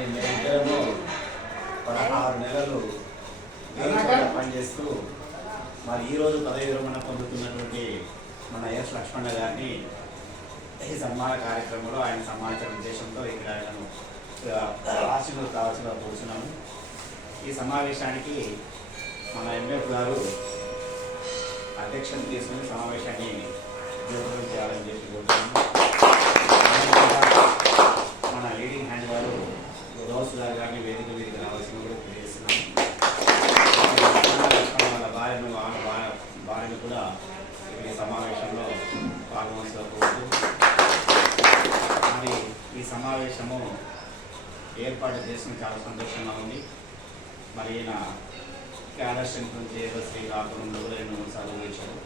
మరి మేమిద్దరము 16 నెలలు పనిచేస్తూ మరి ఈరోజు పదవి విరమణ పొందుతున్నటువంటి మన ఎస్ లక్ష్మణ గారిని ఈ సన్మాన కార్యక్రమంలో ఆయన సన్మానించిన ఉద్దేశంతో ఇక్కడ ఆయనను ఆశీర్వాదం కావాల్సిన కూర్చున్నాము. ఈ సమావేశానికి మన ఎంఎఫ్ గారు అధ్యక్షత తీసుకుని సమావేశాన్ని విజయవంతం చేయాలని చెప్పి కోరుతున్నాము. మన లీడింగ్ హ్యాండ్ గారు రోజు గారు కానీ వేదిక మీదకి రావాల్సిన కూడా తెలియజేస్తున్నాము. వాళ్ళ భార్యను కూడా ఈ సమావేశంలో పాల్గొనవలసిన కోరుతూ మరి ఈ సమావేశము ఏర్పాటు చేసిన చాలా సంతోషంగా ఉంది. మరి ఈయన క్యాడర్షన్ నుంచి ఏదో శ్రీకాకుళంలో కూడా 2-3 సార్లు వచ్చారు.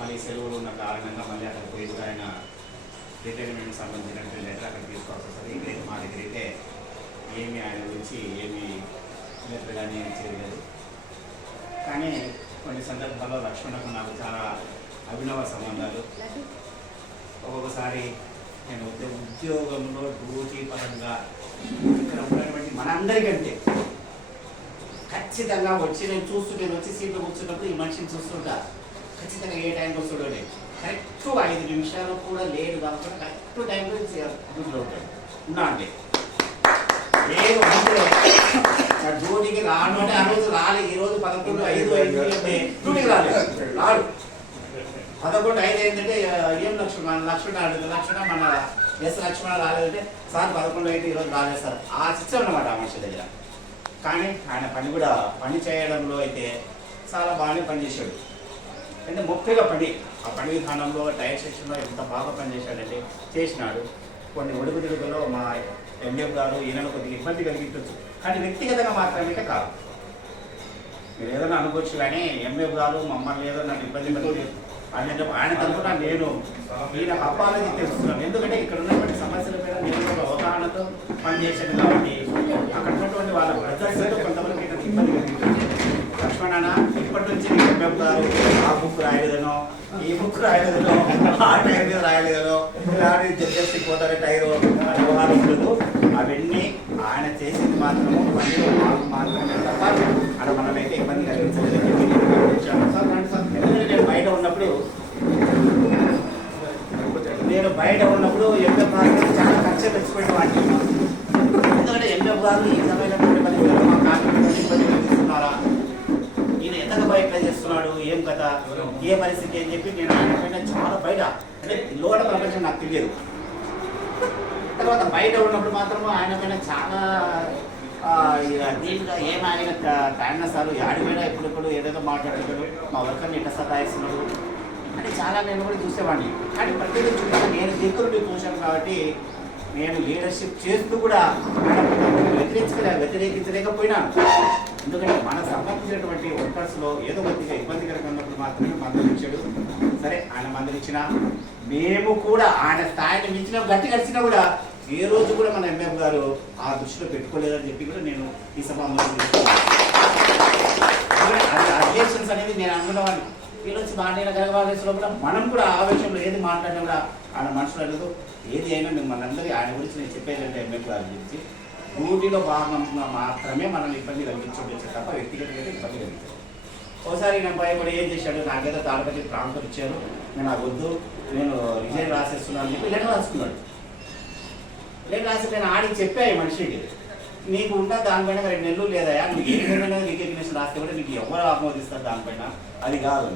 మరి సెలవులు ఉన్న కారణంగా మళ్ళీ అక్కడ పోయి కూడా ఆయన రిటైర్మెంట్ సంబంధించినటువంటి లెటర్ అక్కడ తీసుకోవాల్సి వస్తుంది. ఇక్కడైతే మా దగ్గర అయితే ఏమి ఆయన గురించి ఏమి లెటర్ కానీ చేయలేదు. కానీ కొన్ని సందర్భాల్లో లక్ష్మణకు నాకు చాలా అభినవ సంబంధాలు. ఒక్కొక్కసారి నేను ఉద్యోగంలో డ్యూటీ పరంగా ఇక్కడ ఉన్నటువంటి మనందరికంటే ఖచ్చితంగా వచ్చి నేను వచ్చి సీట్లో కూర్చున్నప్పుడు ఈ మనిషిని చూస్తుంటా. ఖచ్చితంగా ఏ టైంకి వస్తుండో లేదు, కరెక్ట్ 5 నిమిషాలు కూడా లేడు కాబట్టి కరెక్ట్ టైంలో డ్యూటీలో ఉంటాడు. ఉన్నా అంటే లేదు అంటే డ్యూటీకి రాను అంటే ఆ రోజు రాలేదు. ఈ రోజు 11:05 డ్యూటీకి రాలేదు, రాడు. 11:05 ఏంటంటే ఏం లక్ష్మణ మన ఎస్ లక్ష్మణ రాలేదంటే సార్ 11:05 ఈరోజు రాలేదు సార్. ఆ శిక్ష ఉన్నమాట ఆ మనిషి దగ్గర. కానీ ఆయన పని చేయడంలో అయితే చాలా బాగానే పనిచేశాడు. అంటే ముఖ్యంగా ఆ పని విధానంలో టైర్ సెక్షన్లో ఎంత బాగా పనిచేశాడంటే చేసినాడు. కొన్ని ఒడుగుదిగులో మా ఎంఎఫ్ గారు ఈయనను కొద్దిగా ఇబ్బంది కలిగించవచ్చు, కానీ వ్యక్తిగతంగా మాత్రమే కాదు. మీరు ఏదైనా అనుకోవచ్చు, కానీ ఎంఎఫ్ గారు మమ్మల్ని ఏదో నాకు ఇబ్బంది కలిగింది ఆయన తరఫున నేను ఈయన అప్పాలని తెలుస్తున్నాను. ఎందుకంటే ఇక్కడ ఉన్నటువంటి సమస్యల మీద నేను ఒక అవగాహనతో పనిచేశాను కాబట్టి అక్కడ ఉన్నటువంటి వాళ్ళ ప్రజలతో కొంతమంది ఇబ్బంది కలిగింది. లక్ష్మణ ఇప్పటి నుంచి ఎంఎఫ్ గారు ఆ బుక్ రాయలేదనో ఈ బుక్ రాయలేదనో ఆ టైర్ మీద రాయలేదనో ఇలాంటి జడ్జెస్కి పోతారు టైరు వ్యవహారం ఉండదు. అవన్నీ ఆయన చేసింది మాత్రము పనిలో మాత్రమే తప్ప అక్కడ మనమైతే ఇబ్బంది కలిగించలేదని చెప్పి నేను బయట ఉన్నప్పుడు ఎంఎఫ్ గారు చాలా ఖర్చు తెచ్చిపోయిన వాటిని. ఎందుకంటే ఎంఎఫ్ గారు ఈ విధమైనటువంటి ఇబ్బంది కలిగిస్తున్నారా, ఈయన ఎంతగా బయట చేస్తున్నాడు, ఏం కథ, ఏ పరిస్థితి అని చెప్పి నేను ఆయన పైన చాలా బయట అంటే లోట ప్రపంచం నాకు తెలియదు. తర్వాత బయట ఉన్నప్పుడు మాత్రము ఆయన పైన చాలా దీంట్లో ఏం ఆయన టైంలో సార్ ఆడిపోయినా ఎప్పుడు ఏదైనా మాట్లాడుతున్నాడు, మా వర్కర్ని ఇట్లా సతాయిస్తున్నాడు అంటే చాలా నేను కూడా చూసేవాడిని. కానీ ప్రతిదీ చూసాను, నేను దగ్గరుండి చూశాను కాబట్టి నేను లీడర్షిప్ చేస్తూ కూడా వ్యతిరేకించలేకపోయినాను. ఎందుకంటే మనకు సంబంధించినటువంటి వర్కర్స్లో ఏదో కొద్దిగా ఇబ్బందికరంగా ఉన్నప్పుడు మాత్రమే మందలించాడు. సరే ఆయన మందలించినా మేము కూడా ఆయన స్థాయిని మించిన గట్టి కలిసినా కూడా ఏ రోజు కూడా మన ఎంఎఫ్ గారు ఆ దృష్టిలో పెట్టుకోలేదని చెప్పి కూడా నేను ఈ సభలో అబ్జెక్షన్స్ అనేది నేను అనుకున్నవాడిని. ఈరోజు బాగా గర్భాదేశంలో కూడా మనం కూడా ఆ విషయంలో ఏది మాట్లాడినా కూడా ఆయన మనసులో అడుగు ఏది అయినా మిమ్మల్ని అందరి ఆయన గురించి నేను చెప్పేదంటే ఎంఎఫ్ గారి గురించి డ్యూటీలో భాగంగా మాత్రమే మనల్ని ఇబ్బంది కలిగించవచ్చు తప్ప వ్యక్తిగతంగా ఇబ్బంది కలిగించారు. ఒకసారి నేను భయపడి ఏం చేశాడు, నాకేదో తాడపతి ప్రాంతం ఇచ్చారు, నేను నాకు వద్దు, నేను రిజైన్ రాసేస్తున్నాను అని చెప్పి లెటర్ రాసుకున్నాడు. లెటర్ రాసి నేను ఆడికి చెప్పాయి మనిషికి, నీకు ఉందా దానిపైన 2 నెలలు లేదా, నీకు ఏ విధమైన రికగ్నిషన్ రాస్తే కూడా నీకు ఎవరు ఆమోదిస్తారు దానిపైన, అది కాదు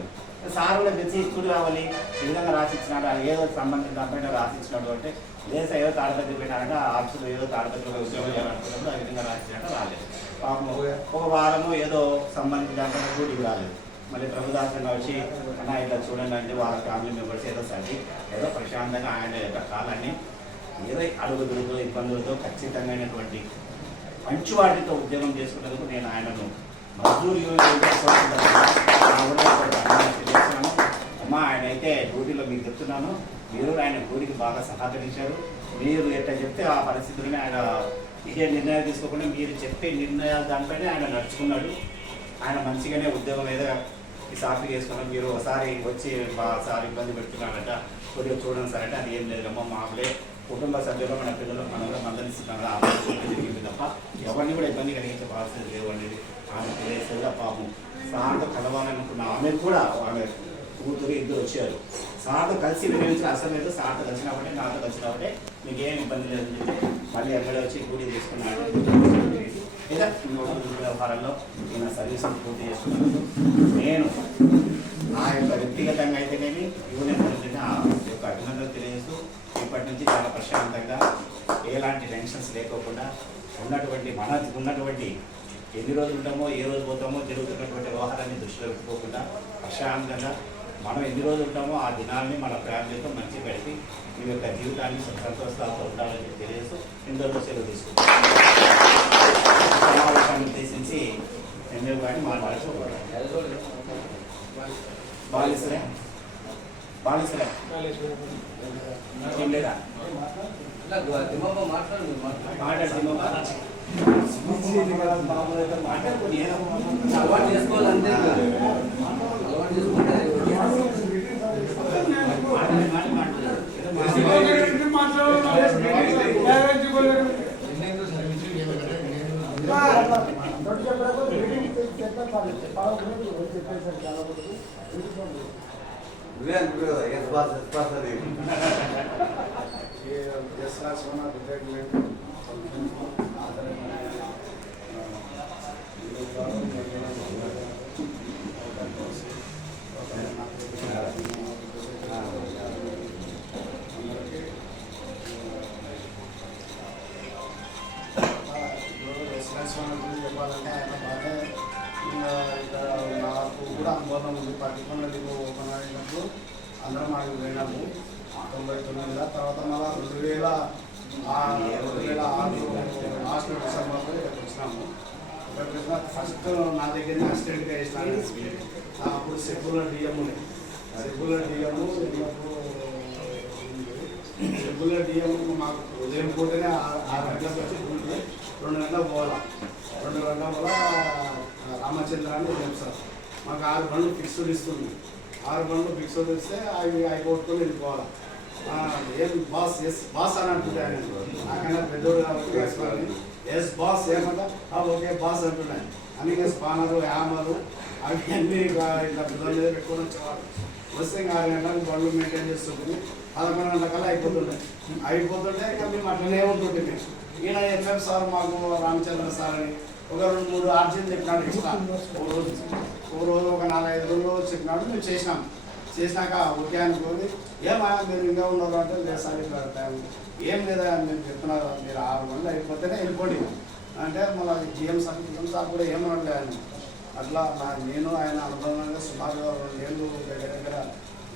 సార్ కూడా తెచ్చి ఇచ్చుడు కావాలి ఈ విధంగా రాసిచ్చినాడు, అది ఏదో సంబంధించిన దానిపైన రాసిచ్చినాడు అంటే లేదు ఏదో తాడపత్రి పెట్టారంటే ఆఫీసులో ఏదో తాడపత్రిలో ఉద్యోగం చేయాలనుకున్నప్పుడు ఆ విధంగా రాసినట్టు రాలేదు. పాపం ఒక వారము ఏదో సంబంధించిన దాంట్లో డ్యూటీకి రాలేదు. మళ్ళీ ప్రభుదాసంగా వచ్చి అన్న ఇట్లా చూడండి అంటే వాళ్ళ ఫ్యామిలీ మెంబర్స్ ఏదో సరి ఏదో ప్రశాంతంగా ఆయన యొక్క కాలాన్ని ఏదో అడుగుదలతో ఇబ్బందులతో ఖచ్చితమైనటువంటి మంచి వాటితో ఉద్యోగం చేసుకునేందుకు నేను ఆయనను మజ్దూర్ అమ్మా ఆయన అయితే డ్యూటీలో మీకు చెప్తున్నాను, మీరు ఆయన డ్యూటీకి బాగా సహకరించారు. మీరు ఎట్లా చెప్తే ఆ పరిస్థితుల్ని ఆయన ఏ నిర్ణయాలు తీసుకోకుండా మీరు చెప్పే నిర్ణయాలు దానిపైన ఆయన నడుచుకున్నాడు. ఆయన మంచిగానే ఉద్యోగం ఏదో ఈ సాఫీ చేసుకున్నాం. మీరు ఒకసారి వచ్చి సార్ ఇబ్బంది పెడుతున్నారట కొద్దిగా చూడండి సార్ అంటే అది ఏం లేదు అమ్మ మామూలే కుటుంబ సభ్యులు మన పిల్లలు మనలో మందలిస్తున్నారు తప్ప ఎవరిని కూడా ఇబ్బంది కలిగించే పరిస్థితి లేవండి. ఆమె తెలియదు పాపం సార్తో కలవాలనుకున్న ఆమె కూడా ఆమె కూతురు ఇద్దరు వచ్చారు. సార్తో కలిసి నిర్వహించిన అసలు సార్తో కలిసినప్పుడే నాతో కలిసినప్పుడే మీకు ఏం ఇబ్బంది లేదని చెప్పి మళ్ళీ ఎమ్మెల్యే వచ్చి డ్యూటీ తీసుకున్నాడు. లేదా వ్యవహారంలో నేను సర్వీసులు పూర్తి చేసుకున్నాను. నేను నా యొక్క వ్యక్తిగతంగా అయితేనేమి యూనియన్ ప్రెసిడెంట్ ఆ యొక్క అభినందనలు తెలియజేస్తూ ఇప్పటి నుంచి చాలా ప్రశాంతంగా ఎలాంటి టెన్షన్స్ లేకోకుండా ఉన్నటువంటి ఎన్ని రోజులు ఉంటామో ఏ రోజు పోతామో జరుగుతున్నటువంటి వ్యవహారాన్ని దృష్టిలో పెట్టుకోకుండా ప్రశాంతంగా మనం ఎన్ని రోజులు ఉంటామో ఆ దినాన్ని మన ఫ్యామిలీతో మంచి గడిపి మీ యొక్క జీవితాన్ని సంతోషాలతో ఉండాలని తెలియజేస్తూ ఇందరిలో సెలవు తీసుకుంటాం. సమావేశాన్ని ఉద్దేశించి ఎన్నో కానీ మాట్లాడుకోవాలి. బాలిసరే ఏం లేదా మాట్లాడుకుని అలవాటు చేసుకోవాలి అంతే. అలవాటు చేసుకుంటే చెప్పాలంటే ఆయన బాగా ఇక్కడ నాకు కూడా అనుభవం ఉంది. 11 ఓపెన్ అయినప్పుడు అందరం మాకు పోయినాము 99లో. తర్వాత మళ్ళీ 2006 లాస్ట్ డిసెంబర్లో ఇక్కడికి వచ్చినాము. ఇక్కడికి వచ్చిన ఫస్ట్ నా దగ్గర అసిస్టెంట్గా వేసినాను. అప్పుడు సెక్యులర్ డిఎం మాకు ఉదయం పూటనే 6 గంటలకు వచ్చి 2 గంటలకు పోవాలా. 2 గంటల వల్ల రామచంద్ర అని సార్ మాకు 6 బండ్లు ఫిక్స్డ్ ఇస్తుంది. 6 బండ్లు ఫిక్స్డ్ ఇస్తే అవి కొట్టుకొని వెళ్ళిపోవాలి. ఏం బాస్ ఎస్ బాస్ అని అంటుండే ఆయన. నాకన్నా పెద్దోడు కాబట్టి ఎస్ బాస్ ఏమంటా ఓకే బాస్ అంటున్నాయి. అందుకే స్పానరు హ్యామరు అవి అన్నీ ఇట్లా పిల్లల మీద పెట్టుకొని వచ్చేవాళ్ళు. వస్తే 6 గంటలకు బండ్లు మెయింటైన్ చేస్తుంటుంది. 11 గంటల కల్లా అయిపోతుంటే ఇంకా మేము అట్లనే ఉంటుంటే ఈయన ఎఫ్ఎం సార్ మాకు రామచంద్ర సార్ అని ఒక 2-3 ఆర్జీలు చెప్పినాడు. ఎక్స్ట్రా ఓ రోజు ఒక 4-5 రోజులు చెప్పినాడు. మేము చేసినాక ఓకే అనుకోని ఏమా మీరు ఇంకా ఉన్నారు అంటే లేదు సార్ ఇట్లా టైం ఏం లేదా మేము చెప్తున్నారు. మీరు 6 గంటలు అయిపోతేనే వెళ్ళిపోండి అంటే మళ్ళీ జిఎం సార్ కూడా ఏమనట్లే ఆయన. అట్లా నేను ఆయన అనుభవంగా సుమారుగా 2 ఏళ్ళు దగ్గర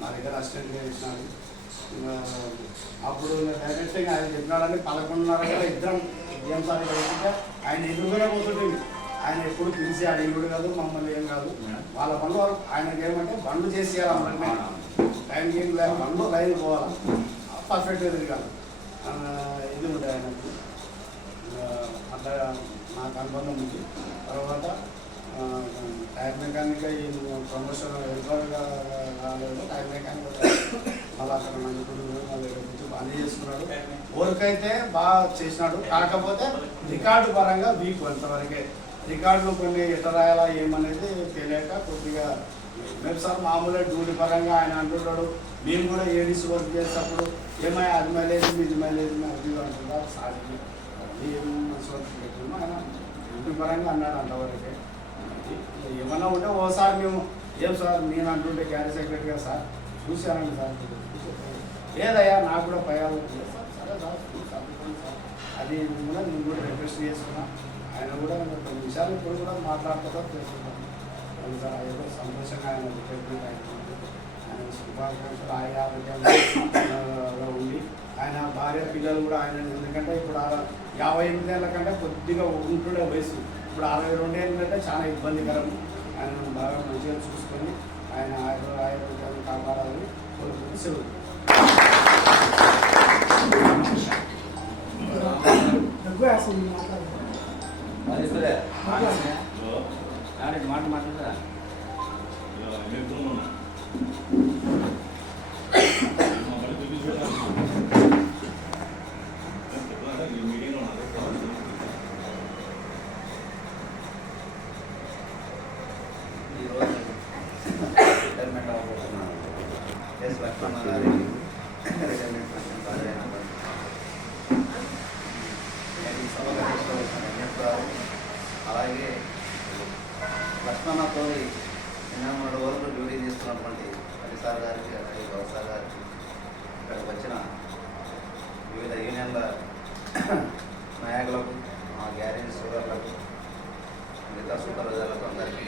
నా దగ్గర అసిస్టెంట్గా ఇచ్చినాడు. అప్పుడు డైరెక్ట్గా ఆయన చెప్పినాడని 11:30 ఇద్దరం జిఎం సార్ అయితే ఆయన ఎదురుగానే పోతుంటుంది. ఆయన ఎప్పుడు పిలిచి అడిగినడు కాదు, మమ్మల్ని ఏం కాదు. వాళ్ళ పనులు ఆయనకి ఏమంటే బండ్లు చేసేయాలి. అన్నట్టు టైంకి ఏం లేదు, బండ్లు లైన్ పోవాలి పర్ఫెక్ట్గా తిరగాలి. ఇది ఉంటుంది ఆయనకు. అట్లా నాకు అనుబంధం ఉంది. తర్వాత టైర్ మెకానిక్గా ఈ ప్రమోషన్ ఎక్కువగా రాలేదు. టైర్ మెకానిక్ మళ్ళీ అక్కడ నన్ను మళ్ళీ బాగానే చేసుకున్నాడు. వర్క్ అయితే బాగా చేసినాడు. కాకపోతే రికార్డు పరంగా వీక్ అంతవరకే. రికార్డులు కొన్ని ఎట్లా రాయాలా ఏమనేది తెలియక కొద్దిగా మేము సార్ మామూలుగా డ్యూటీ పరంగా ఆయన అంటున్నాడు. మేము కూడా ఏడీసీ వర్క్ చేసేటప్పుడు ఏమైనా అది మైలేజ్ ఇది మైలేజ్ అది అంటున్నారు. సార్ ఏం మంచి వర్క్ పెట్టాము ఆయన డ్యూటీ పరంగా అన్నాడు అంతవరకే. ఏమన్నా ఉంటే ఓసారి మేము ఏం సార్ నేను అంటుంటే క్యారీ సెక్రటరీగా సార్ చూశానండి సార్ ఏదయ్యా నాకు కూడా పయాలు సరే సార్ అది కూడా నేను కూడా రిక్వెస్ట్ చేసుకున్నా. ఆయన కూడా కొన్ని విషయాలు ఇప్పుడు కూడా మాట్లాడుతుందా చేసుకుంటాను. సార్ ఏదో సంతోషంగా ఆయన రిటైర్మెంట్ అయిపోయింది. ఆయన శుభాకాంక్షలు ఆరోగ్యంగా ఉండి ఆయన భార్య పిల్లలు కూడా ఆయన ఎందుకంటే ఇప్పుడు 58 ఏళ్ళ కంటే కొద్దిగా ఉంటుండే వయసు. ఇప్పుడు 62 ఏళ్ళు అంటే చాలా ఇబ్బందికరం. ఆయన బాగా మంచిగా చూసుకొని ఆయన ఆరోగ్యాన్ని కాపాడాలని కోరుకుంటూ సెలవు. మాట మాట్లాడరా లక్ష్మణ గారి అలాగే లక్ష్మణతో నిన్న వరకు డ్యూటీ చేస్తున్నటువంటి హరిసార్ గారికి అలాగే గౌసార్ గారికి ఇక్కడికి వచ్చిన వివిధ యూనియన్ల నాయకులకు మా గ్యారేజ్ సోదరులకు మిగతా సూపర్వైజర్లకు అందరికీ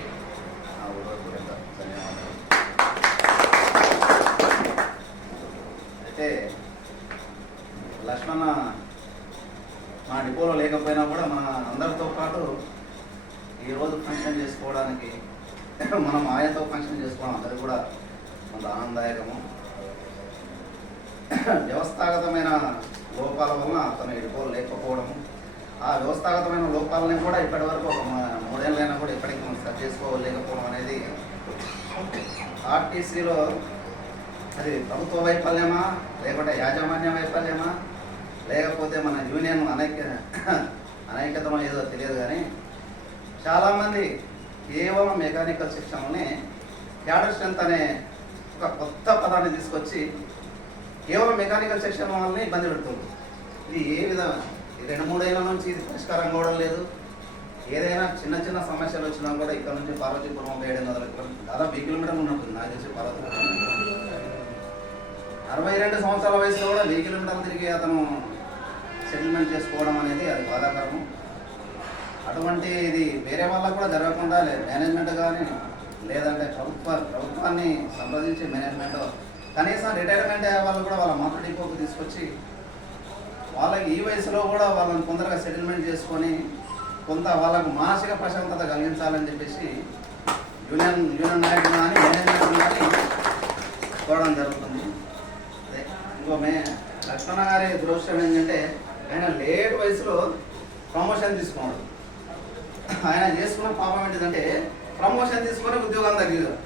నా ఉదయపూర్వక ధన్యవాదాలు. అయితే లక్ష్మణ మా డిపోలో లేకపోయినా కూడా మన అందరితో పాటు ఈరోజు ఫంక్షన్ చేసుకోవడానికి మనం ఆయనతో ఫంక్షన్ చేసుకోవడం అందరికీ కూడా కొంత ఆనందదాయకము. వ్యవస్థాగతమైన లోపాల వలన అతను డిపోలో లేకపోవడము, ఆ వ్యవస్థాగతమైన లోపాలని కూడా ఇప్పటివరకు ఒక 3 ఏళ్ళైనా కూడా ఇప్పటికీ మనం సరి చేసుకోలేకపోవడం అనేది ఆర్టీసీలో అది ప్రభుత్వ వైఫల్యమా లేకుంటే యాజమాన్య వైఫల్యమా లేకపోతే మన యూనియన్ అనైక్యతమో ఏదో తెలియదు. కానీ చాలామంది కేవలం మెకానికల్ సెక్షన్లోనే క్యాడర్ స్ట్రెంత్ అనే ఒక కొత్త పదాన్ని తీసుకొచ్చి కేవలం మెకానికల్ సెక్షన్ వాళ్ళని ఇబ్బంది పెడుతుంది. ఇది ఏ విధంగా 2-3 ఏళ్ళ నుంచి ఇది పరిష్కారం కావడం లేదు. ఏదైనా చిన్న చిన్న సమస్యలు వచ్చినా కూడా ఇక్కడ నుంచి పార్వతీపురం 700 దాదాపు 1 కిలోమీటర్ ఉన్నట్టుంది నాకు తెలిసి పార్వతీపురం. 62 సంవత్సరాల వయసులో కూడా 1000 కిలోమీటర్లు తిరిగి అతను సెటిల్మెంట్ చేసుకోవడం అనేది అది బాధాకరము. అటువంటి ఇది వేరే వాళ్ళకు కూడా జరగకుండా మేనేజ్మెంట్ కానీ లేదంటే ప్రభుత్వాన్ని సంప్రదించి మేనేజ్మెంట్ కనీసం రిటైర్మెంట్ అయ్యే వాళ్ళు కూడా వాళ్ళ మాతృ డిపోకు తీసుకొచ్చి వాళ్ళకి ఈ వయసులో కూడా వాళ్ళని తొందరగా సెటిల్మెంట్ చేసుకొని కొంత వాళ్ళకు మానసిక ప్రశాంతత కలిగించాలని చెప్పేసి యూనియన్ నాయకులు కానీ మేనేజ్మెంట్ కానీ కోరడం జరుగుతుంది. అదే ఇంకో లక్ష్మణ గారి దురదృష్టం ఏంటంటే ఆయన లేట్ వయసులో ప్రమోషన్ తీసుకున్నాడు. ఆయన చేసుకున్న పాపం ఏంటిదంటే ప్రమోషన్ తీసుకొని ఉద్యోగం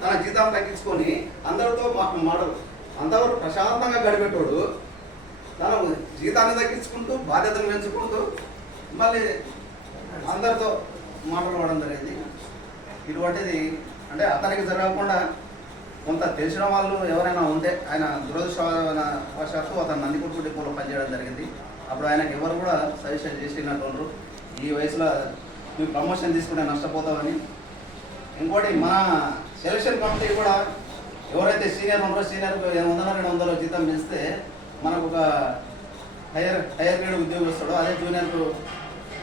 తన జీతం తగ్గించుకొని అందరితో మాటలు అంతవరకు ప్రశాంతంగా గడిపెట్టాడు. తన జీతాన్ని తగ్గించుకుంటూ బాధ్యతను పెంచుకుంటూ మళ్ళీ అందరితో మాట్లాడడం జరిగింది. ఇటువంటిది అంటే అతనికి జరగకుండా కొంత తెలిసిన వాళ్ళు ఎవరైనా ఉంటే ఆయన దురదృష్టవశాత్తు అతను నందికొట్టు డిపోలో పనిచేయడం జరిగింది. అప్పుడు ఆయనకు ఎవరు కూడా సజెషన్ చేసినట్టు ఈ వయసులో నువ్వు ప్రమోషన్ తీసుకుంటే నష్టపోతావని. ఇంకోటి మన సెలక్షన్ కమిటీ కూడా ఎవరైతే సీనియర్ ఉన్నారో సీనియర్కు 100-200 జీతం పెంచితే మనకు ఒక హైయర్ గ్రేడ్ ఉద్యోగం వస్తాడో అదే జూనియర్కు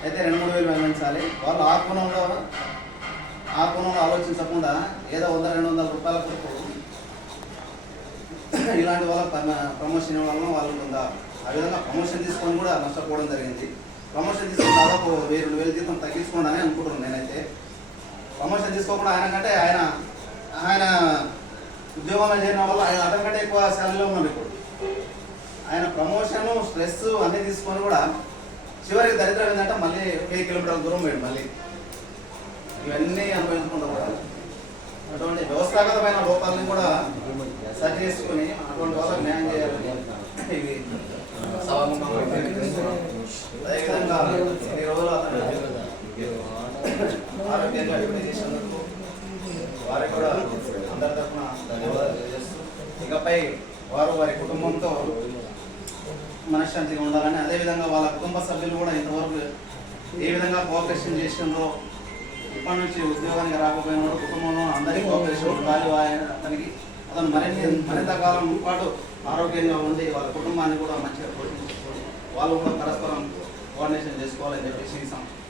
అయితే 2-3 వేలు పెంచాలి. వాళ్ళు ఆ కోణంలో ఆలోచించకుండా ఏదో 100-200 రూపాయల కొరకు ఇలాంటి వాళ్ళ ప్రమోషన్ వలన వాళ్ళు కొంత ఆ విధంగా ప్రమోషన్ తీసుకొని కూడా నష్టపోవడం జరిగింది. ప్రమోషన్ తీసుకుని దాదాపు 1000-2000 జీతం తగ్గించుకోండి అని అనుకుంటున్నాను నేనైతే. ప్రమోషన్ తీసుకోకుండా ఆయన ఉద్యోగంలో చేరిన వల్ల ఆయన అతనికంటే ఎక్కువ శాలరీలో ఉన్నాడు. ఇప్పుడు ఆయన ప్రమోషన్ స్ట్రెస్ అన్నీ తీసుకొని కూడా చివరికి దరిద్రం ఏంటంటే మళ్ళీ 10 కిలోమీటర్ల దూరం పోయాడు. మళ్ళీ ఇవన్నీ అనుభవించుకుంటూ కూడా అటువంటి వ్యవస్థాగతమైన లోపాలని కూడా సరి చేసుకుని అటువంటి వాళ్ళకి న్యాయం చేయాలని ఇవి అదేవిధంగా ఈ రోజులు అతను ఆరోగ్యంగా డ్యూటీ చేసినందుకు వారికి కూడా అందరి తరఫున ధన్యవాదాలు తెలియజేస్తూ ఇకపై వారి కుటుంబంతో మనశ్శాంతిగా ఉండాలని, అదేవిధంగా వాళ్ళ కుటుంబ సభ్యులు కూడా ఇంతవరకు ఏ విధంగా కోఆపరేషన్ చేసిందో ఇప్పటి నుంచి ఉద్యోగానికి రాకపోయినా కుటుంబంలో అందరికీ కోఆపరేషన్ ఉండాలి. అతను మరింత కాలం పాటు ఆరోగ్యంగా ఉండి వాళ్ళ కుటుంబాన్ని కూడా మంచిగా పోషించుకొని వాళ్ళు కూడా పరస్పరం కోఆర్డినేషన్ చేసుకోవాలని చెప్పేసి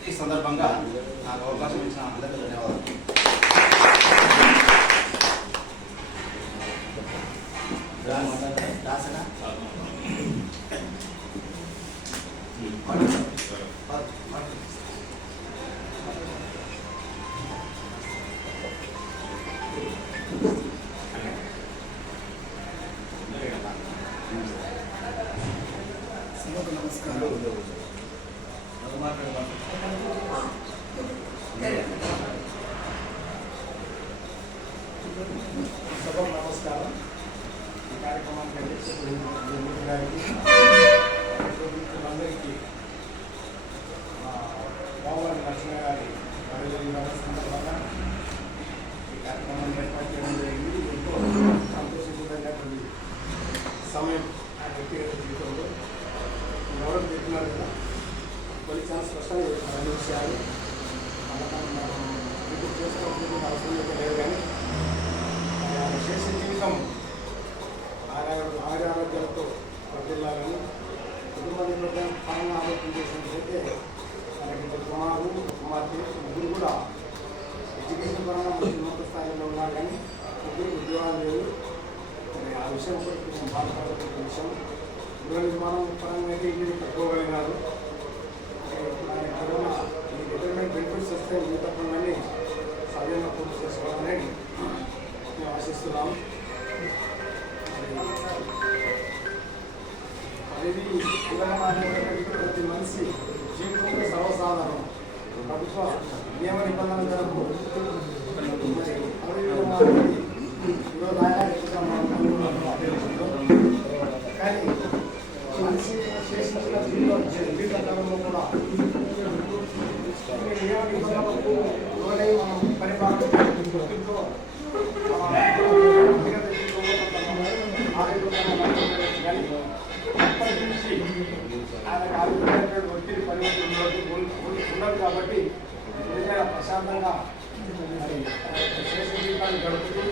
ఈ సందర్భంగా నాకు అవకాశం ఇచ్చిన అందరికీ ధన్యవాదాలు. నమస్కారం. ఈ కార్యక్రమానికి అందరికీ బావగారి లక్ష్మణ గారి సందర్భంగా ఈ కార్యక్రమాన్ని ఏర్పాటు చేయడం జరిగింది. ఎంతో సంతోషకరమైనటువంటి సమయం ఆయన వ్యక్తిగత జీవితంలో ఎవరో చెప్పినారు కదా వాళ్ళు చాలా స్పష్టంగా చెప్పినారు అన్ని విషయాలు మనం రిపీట్ చేసుకోవాల్సిన అవసరం అయితే లేదు కానీ ఆయన చేసే జీవితం ఆరోగ్యాలతో వర్దిల్లాలని కుటుంబ నిర్వహణ పరంగా ఆలోచన చేసినట్లయితే మనకి ఇద్దరు కుమారులు కుమార్తె ముగ్గురు కూడా ఎడ్యుకేషన్ పరంగా మంచి ఉన్నత స్థాయిలో ఉన్నారు కానీ ముగ్గురు ఉద్యోగాలు లేవు మరి ఆ విషయం కూడా కొంచెం బాధపడుతున్న విషయం గృహ నిర్మాణం పరంగా అయితే ఇల్లు కట్టుకోగలిగినారు ఆయన కరోనా ఈ రిటైర్మెంట్ బెనిఫిట్స్ వస్తే మిగతా పనులన్నీ సవ్యంగా పూర్తి చేసుకోవాలని మేము ఆశిస్తున్నాము. అనేది ప్రతి మనిషి జీవితంలో సర్వసాధారణం. ప్రభుత్వ నియమ నిబంధనల మేరకు ఈరోజు ఆయన కానీ మనిషి చేసిన జీవితకాలంలో కూడా నియమ నిబంధనలకు లోనై మనం పరిపాలన అప్పటి నుంచి ఆయనకు ఆరోగ్యమైనటువంటి ఒత్తిడి పరిమితి ఉండదు కాబట్టి ఏదైనా ప్రశాంతంగా మరి శేష జీవితాన్ని గడుపుతూ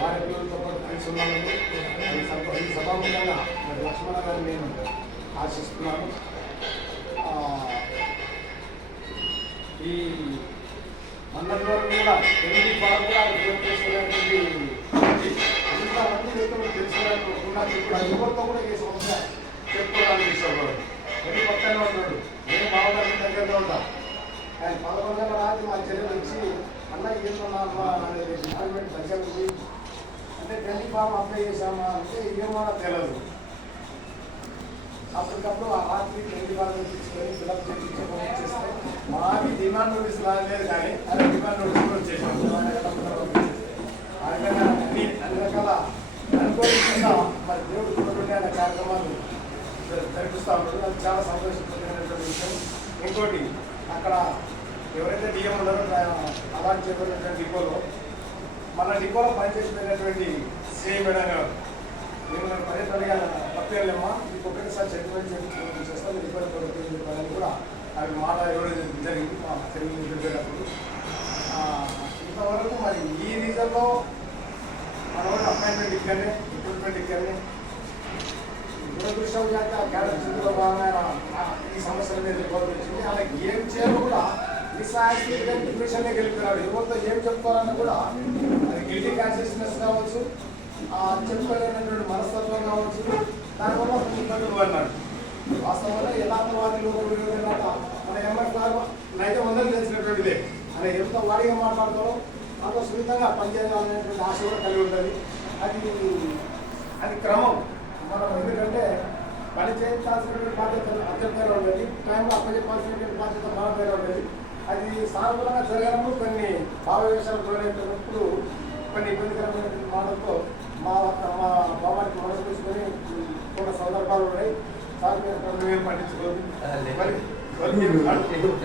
వారి పిల్లలతో పాటు కలిసి ఉన్నామని ఈ సభాముఖంగా మరి లక్ష్మణ గారిని నేను ఆశిస్తున్నాను. ఈ అందరిలో కూడా తెలుగు పాలు కూడా చేసుకునేటువంటి ఇంతమంది వ్యక్తులు తెలుసుకున్నట్టుకున్నా ఇప్పుడు యువతతో కూడా ఈ సమస్య చెప్పుకోవడానికి ఇష్టపడు ఎన్ని పక్కనే ఉన్నాడు నేను బావగారి దగ్గరగా ఉంటా ఆయన 11 గంటల రాత్రి మా చెల్లెలు వచ్చి అన్న ఏమన్నా అనేది డిపార్ట్మెంట్ దగ్గర ఉంది అంటే 20 ఫామ్ అప్లై చేశామా అంటే ఏమన్నా తెలియదు. అప్పటికప్పుడు ఆ రాత్రి 20 ఫామ్ తీసుకొని ఫిలప్ చేస్తే మాది డిమాండ్ నోటీస్ రాలేదు కానీ అదే డిమాండ్ నోటీస్ వచ్చేసాము. అన్ని రకాల అనుకోకుండా మరి దేవుడు చూడకుండా అనే కార్యక్రమాలు జరిపిస్తూ ఉంటాడు. అది చాలా సంతోషించినటువంటి విషయం. ఇంకోటి అక్కడ ఎవరైతే డిఎం ఉన్నారో అలాంటి చేయబడినటువంటి డిపోలో మన డిపోలో పనిచేసిపోయినటువంటి సిఐ మేడం గారు నేను పదే అడిగాను తప్పేళ్ళమ్మా మీకు ఒకటిసారి సెటిల్మెంట్ చేస్తాను మీరు ఇబ్బంది చెప్పాలని కూడా అవి మాట ఇవ్వడం జరిగింది మా తెలుగు చెప్పేటప్పుడు. ఇంతవరకు మరి ఈ రీజన్లో మన వాళ్ళు అపాయింట్మెంట్ ఇక్కడనే రిక్రూట్మెంట్ ఇక్కడనే దురదృష్టం చేత క్యాడర్ స్థితిలో భాగమైన ఈ సమస్యల మీద రిపోర్ట్ వచ్చింది. అలాగే ఏం చేయాలో కూడా ఇన్ఫర్మేషన్నే గెలిపినాడు. ఎవరితో ఏం చెప్తారని కూడా అది గిల్టీ కాన్షియస్నెస్ కావచ్చు, చెప్పుకోలేనటువంటి మనస్తత్వం కావచ్చు, దానివల్ల కొన్ని ఇబ్బందులు పడినాడు. వాస్తవంలో యథార్థవాదిలో మన ఎంఎఫ్ నైతే వందలు తెలిసినటువంటిదే అని ఎంత వాడిగా మాట్లాడతారో అంత సున్నితంగా పనిచేయాలనేటువంటి ఆశ కూడా కలిగి ఉంటుంది. అది క్రమం మనం ఎందుకంటే పని చేయించాల్సినటువంటి బాధ్యత అత్యంతంగా ఉండేది, టైంలో అప్పచెప్పాల్సినటువంటి బాధ్యత మన పేరు ఉండేది. అది సానుకూలంగా జరగడము కొన్ని భావవేశాలు గురైనప్పుడు కొన్ని ఇబ్బందికరమైనటువంటి మాటలతో మా బాబాకి మనసు తీసుకొని కొన్ని సందర్భాలు ఉన్నాయి. సార్ మీరు పట్టించుకోదు.